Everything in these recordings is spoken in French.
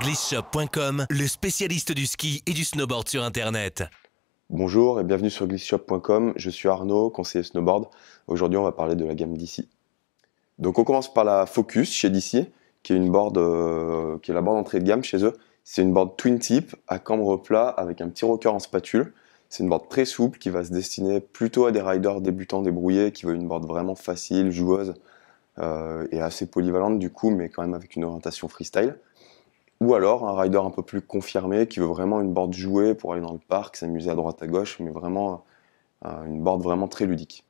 Glissshop.com, le spécialiste du ski et du snowboard sur Internet. Bonjour et bienvenue sur Glissshop.com, je suis Arnaud, conseiller snowboard. Aujourd'hui on va parler de la gamme DC. Donc on commence par la Focus chez DC, qui est une board, qui est la board d'entrée de gamme chez eux. C'est une board twin tip à cambre plat avec un petit rocker en spatule. C'est une board très souple qui va se destiner plutôt à des riders débutants débrouillés qui veulent une board vraiment facile, joueuse et assez polyvalente du coup, mais quand même avec une orientation freestyle. Ou alors un rider un peu plus confirmé qui veut vraiment une board jouée pour aller dans le parc, s'amuser à droite à gauche, mais vraiment une board vraiment très ludique.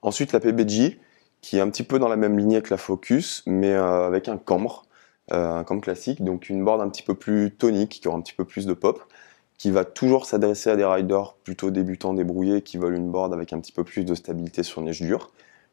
Ensuite la PBG qui est un petit peu dans la même lignée que la Focus, mais avec un cambre classique, donc une board un petit peu plus tonique, qui aura un petit peu plus de pop, qui va toujours s'adresser à des riders plutôt débutants débrouillés qui veulent une board avec un petit peu plus de stabilité sur neige dure,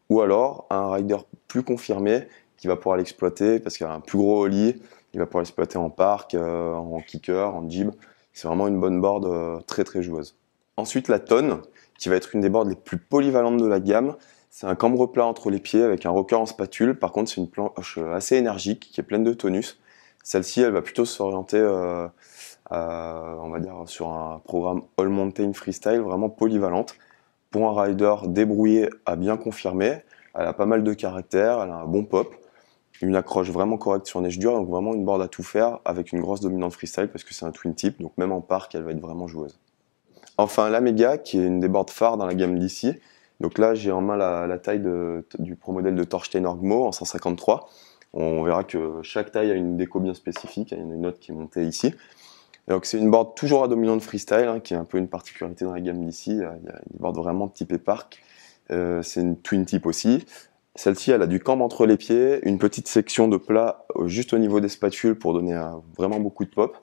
ou alors un rider plus confirmé qui va pouvoir l'exploiter parce qu'il a un plus gros ollie, il va pouvoir l'exploiter en parc, en kicker, en jib. C'est vraiment une bonne board très très joueuse. Ensuite la Tonne, qui va être une des boards les plus polyvalentes de la gamme. C'est un cambre plat entre les pieds avec un rocker en spatule. Par contre, c'est une planche assez énergique qui est pleine de tonus. Celle-ci, elle va plutôt s'orienter, on va dire, sur un programme All Mountain Freestyle, vraiment polyvalente. Pour un rider débrouillé à bien confirmer, elle a pas mal de caractère, elle a un bon pop, une accroche vraiment correcte sur neige dure, donc vraiment une board à tout faire avec une grosse dominante freestyle parce que c'est un twin tip, donc même en parc, elle va être vraiment joueuse. Enfin, la Mega, qui est une des boards phares dans la gamme DC. Donc là, j'ai en main la taille du pro modèle de Thorstein Orgmo en 153. On verra que chaque taille a une déco bien spécifique. Il y en a une autre qui est montée ici. Et donc c'est une board toujours à dominante freestyle, qui est un peu une particularité dans la gamme DC. Il y a une board vraiment typée parc. C'est une twin tip aussi. Celle-ci, elle a du cambre entre les pieds, une petite section de plat juste au niveau des spatules pour donner vraiment beaucoup de pop.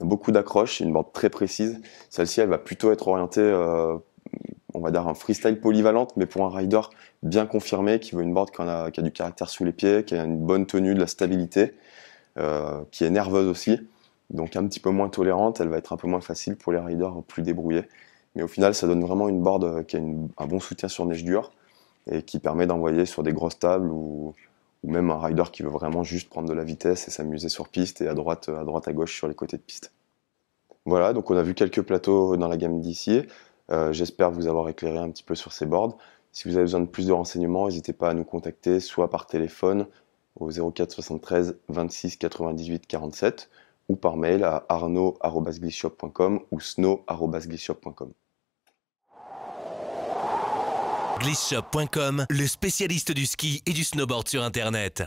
Beaucoup d'accroches, une board très précise. Celle-ci, elle va plutôt être orientée, on va dire, un freestyle polyvalente, mais pour un rider bien confirmé, qui veut une board qui a du caractère sous les pieds, qui a une bonne tenue, de la stabilité, qui est nerveuse aussi, donc un petit peu moins tolérante. Elle va être un peu moins facile pour les riders plus débrouillés. Mais au final, ça donne vraiment une board qui a un bon soutien sur neige dure et qui permet d'envoyer sur des grosses tables ou même un rider qui veut vraiment juste prendre de la vitesse et s'amuser sur piste et à droite à gauche sur les côtés de piste. Voilà, donc on a vu quelques plateaux dans la gamme DC. J'espère vous avoir éclairé un petit peu sur ces boards. Si vous avez besoin de plus de renseignements, n'hésitez pas à nous contacter soit par téléphone au 04 73 26 98 47 ou par mail à arnaud@glissshop.com ou snow@glissshop.com. Glissshop.com, le spécialiste du ski et du snowboard sur Internet.